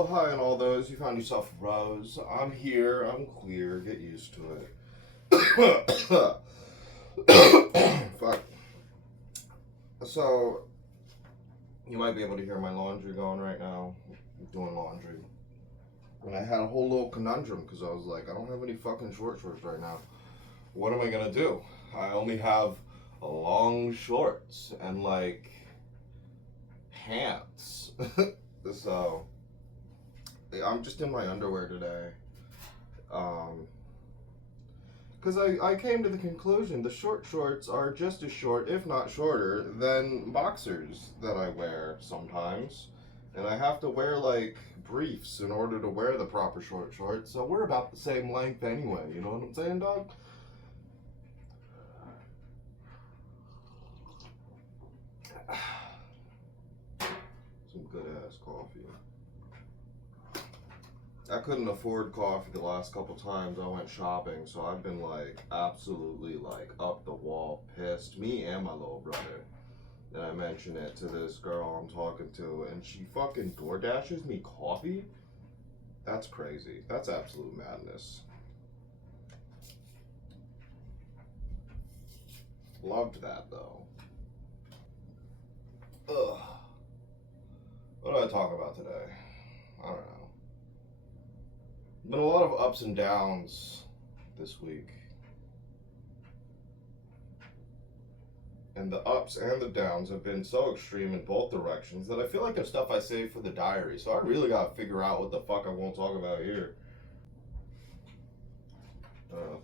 Oh, hi, and all those. You found yourself a rose. I'm here. I'm clear. Get used to it. Fuck. So, you might be able to hear my laundry going right now. I'm doing laundry. And I had a whole little conundrum because I was like, I don't have any fucking shorts right now. What am I gonna do? I only have long shorts and like pants. So, I'm just in my underwear today. Because I came to the conclusion the short shorts are just as short, if not shorter, than boxers that I wear sometimes. And I have to wear like briefs in order to wear the proper short shorts, so we're about the same length anyway, you know what I'm saying, dog? Some good ass coffee. I couldn't afford coffee the last couple times I went shopping, so I've been like absolutely like up the wall pissed. Me and my little brother. And I mentioned it to this girl I'm talking to, and she fucking door dashes me coffee? That's crazy. That's absolute madness. Loved that though. Ugh. What do I talk about today? I don't know. Been a lot of ups and downs this week. And the ups and the downs have been so extreme in both directions that I feel like there's stuff I save for the diary. So I really gotta figure out what the fuck I won't talk about here.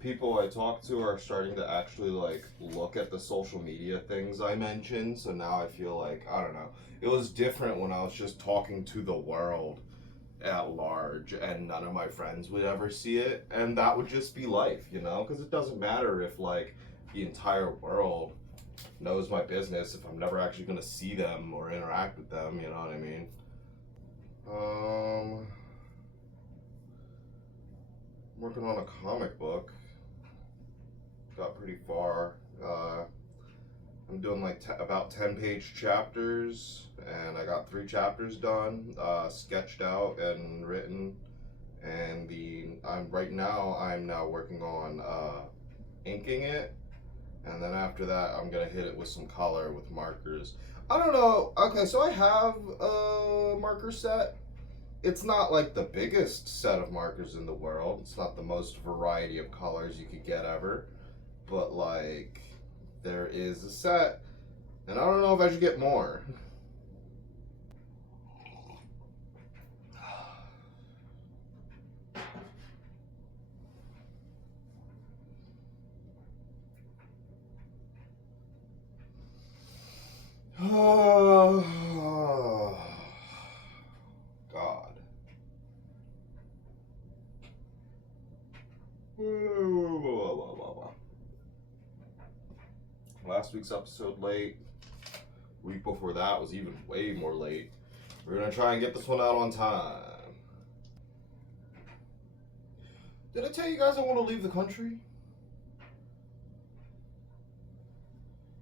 People I talk to are starting to actually like look at the social media things I mentioned. So now I feel like, I don't know. It was different when I was just talking to the world at large and none of my friends would ever see it, and that would just be life, you know, because it doesn't matter if like the entire world knows my business if I'm never actually going to see them or interact with them, you know what I mean? I'm working on a comic book. Got pretty far. I'm doing like about 10-page chapters, and I got 3 chapters done, sketched out and written. And I'm now working on inking it, and then after that I'm gonna hit it with some color with markers. I don't know. Okay, so I have a marker set. It's not like the biggest set of markers in the world. It's not the most variety of colors you could get ever, but like there is a set, and I don't know if I should get more. God. Last week's episode late. Week before that was even way more late. We're gonna try and get this one out on time. Did I tell you guys I want to leave the country?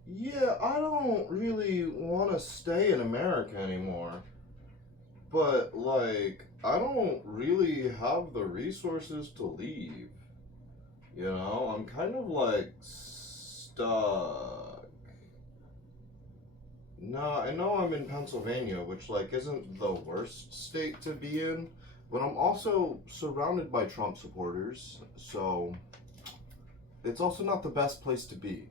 Yeah, I don't really want to stay in America anymore. But, like, I don't really have the resources to leave. You know, I'm kind of like stuck. No, I know I'm in Pennsylvania, which like isn't the worst state to be in, but I'm also surrounded by Trump supporters, so it's also not the best place to be.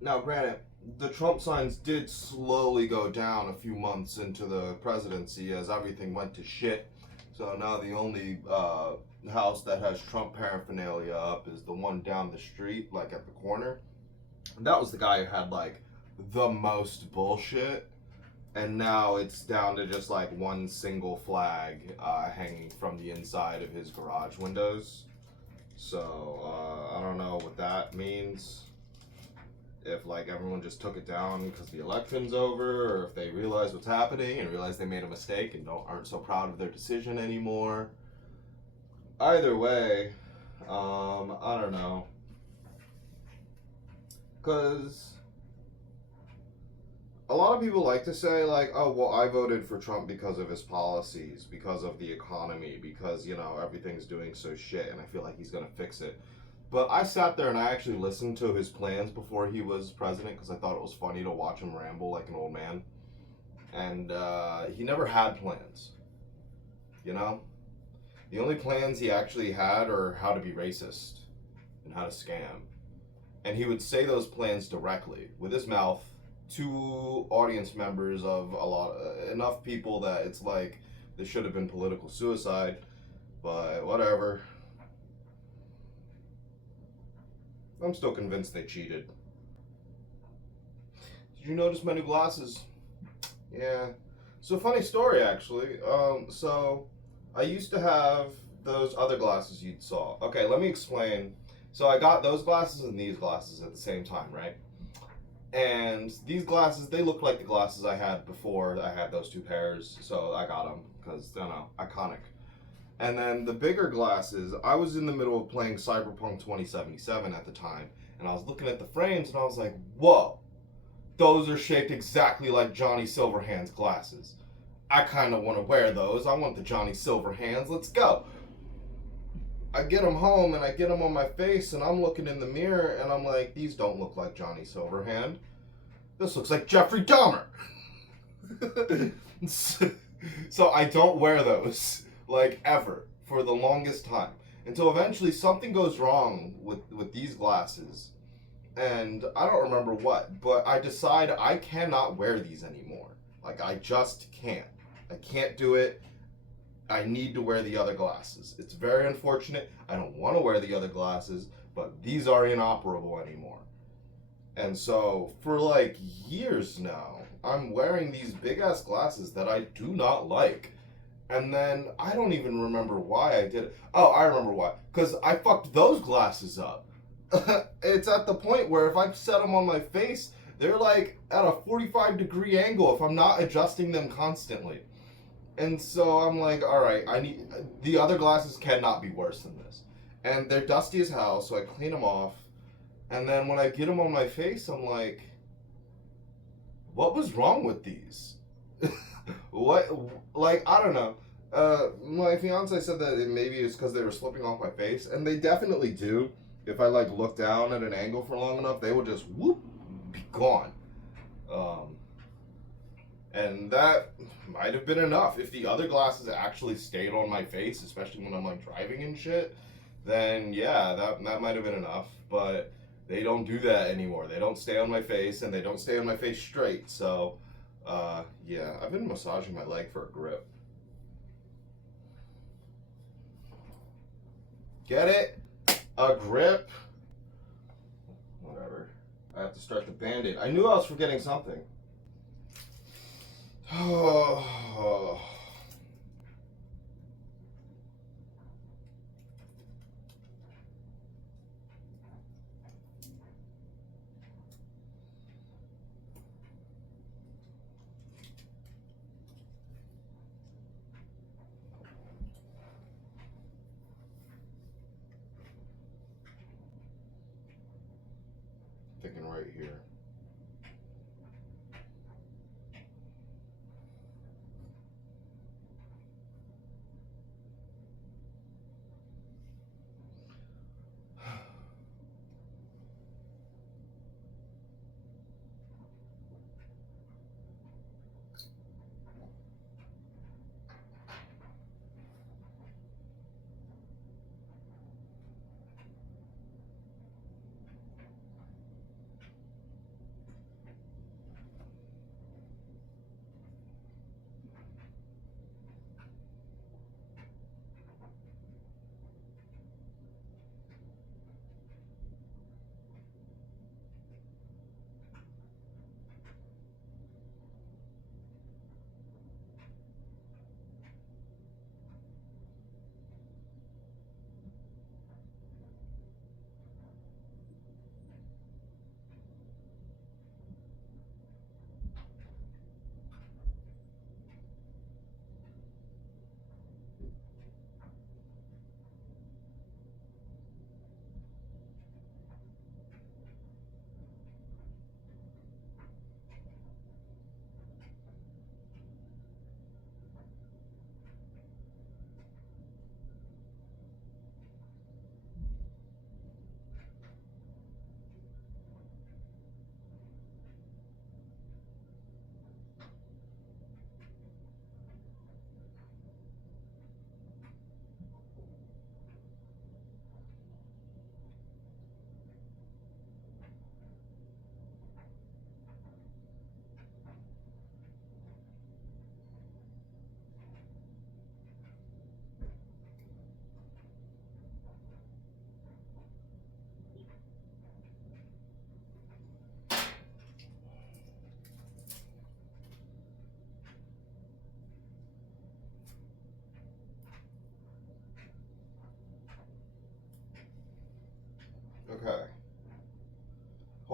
Now, granted, the Trump signs did slowly go down a few months into the presidency as everything went to shit. So now the only house that has Trump paraphernalia up is the one down the street, like at the corner. And that was the guy who had like the most bullshit, and now it's down to just like one single flag hanging from the inside of his garage windows. So I don't know what that means. If like everyone just took it down because the election's over, or if they realize what's happening and realize they made a mistake and aren't so proud of their decision anymore. Either way, I don't know. Cause a lot of people like to say, like, oh, well, I voted for Trump because of his policies, because of the economy, because, everything's doing so shit and I feel like he's going to fix it. But I sat there and I actually listened to his plans before he was president because I thought it was funny to watch him ramble like an old man. And he never had plans, you know? The only plans he actually had are how to be racist and how to scam. And he would say those plans directly with his mouth to audience members of enough people that it's like this should have been political suicide, but whatever. I'm still convinced they cheated. Did you notice my new glasses? Yeah. So funny story actually. So I used to have those other glasses you saw. Okay, let me explain. So I got those glasses and these glasses at the same time, right? And these glasses, they look like the glasses I had before I had those two pairs, so I got them because, iconic. And then the bigger glasses, I was in the middle of playing Cyberpunk 2077 at the time, and I was looking at the frames and I was like, whoa, those are shaped exactly like Johnny Silverhand's glasses. I kind of want to wear those. I want the Johnny Silverhands. Let's go. I get them home and I get them on my face and I'm looking in the mirror and I'm like, these don't look like Johnny Silverhand. This looks like Jeffrey Dahmer. So I don't wear those, like, ever, for the longest time. Until eventually something goes wrong with these glasses. And I don't remember what, but I decide I cannot wear these anymore. Like, I just can't. I can't do it. I need to wear the other glasses. It's very unfortunate. I don't want to wear the other glasses, but these are inoperable anymore. And so, for like years now, I'm wearing these big ass glasses that I do not like. And then I don't even remember why I did it. Oh, I remember why. Because I fucked those glasses up. It's at the point where if I set them on my face, they're like at a 45-degree angle if I'm not adjusting them constantly. And so I'm like, all right, the other glasses cannot be worse than this. And they're dusty as hell, so I clean them off. And then when I get them on my face, I'm like, what was wrong with these? What, like, I don't know. My fiance said that maybe it's because they were slipping off my face, and they definitely do. If I like look down at an angle for long enough, they will just whoop, be gone. And that might have been enough. If the other glasses actually stayed on my face, especially when I'm like driving and shit, then yeah, that might have been enough. But they don't do that anymore. They don't stay on my face, and they don't stay on my face straight. So, yeah, I've been massaging my leg for a grip. Get it? A grip? Whatever. I have to start the band-aid. I knew I was forgetting something. Oh. Thinking right here.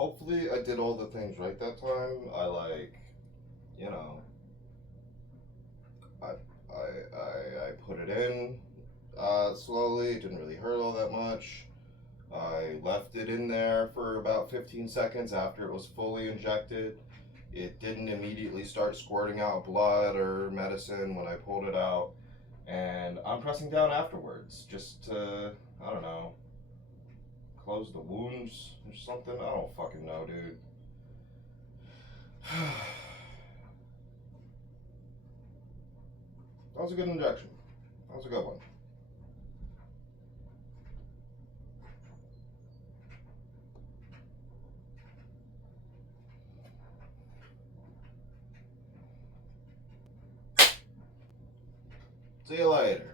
hopefully I did all the things right that time. You know, I I put it in slowly. It didn't really hurt all that much. I left it in there for about 15 seconds after it was fully injected. It didn't immediately start squirting out blood or medicine when I pulled it out. And I'm pressing down afterwards just to, I don't know, close the wounds or something. I don't fucking know, dude. That was a good injection. That was a good one. See you later.